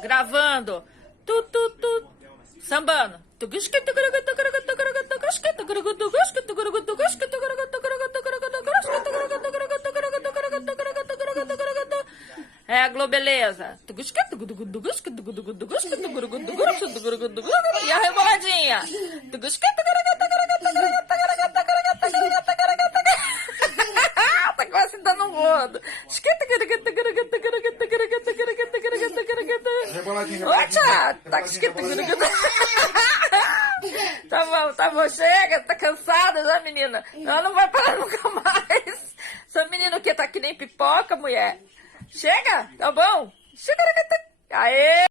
Gravando. Sambando. É a Globeleza. E a reboladinha. Tá quase dando um rodo. Oxa, tá bom, chega, tá cansada já, menina. Ela não vai parar nunca mais. Essa menina que tá que nem pipoca, mulher. Chega, tá bom? Chega, aê!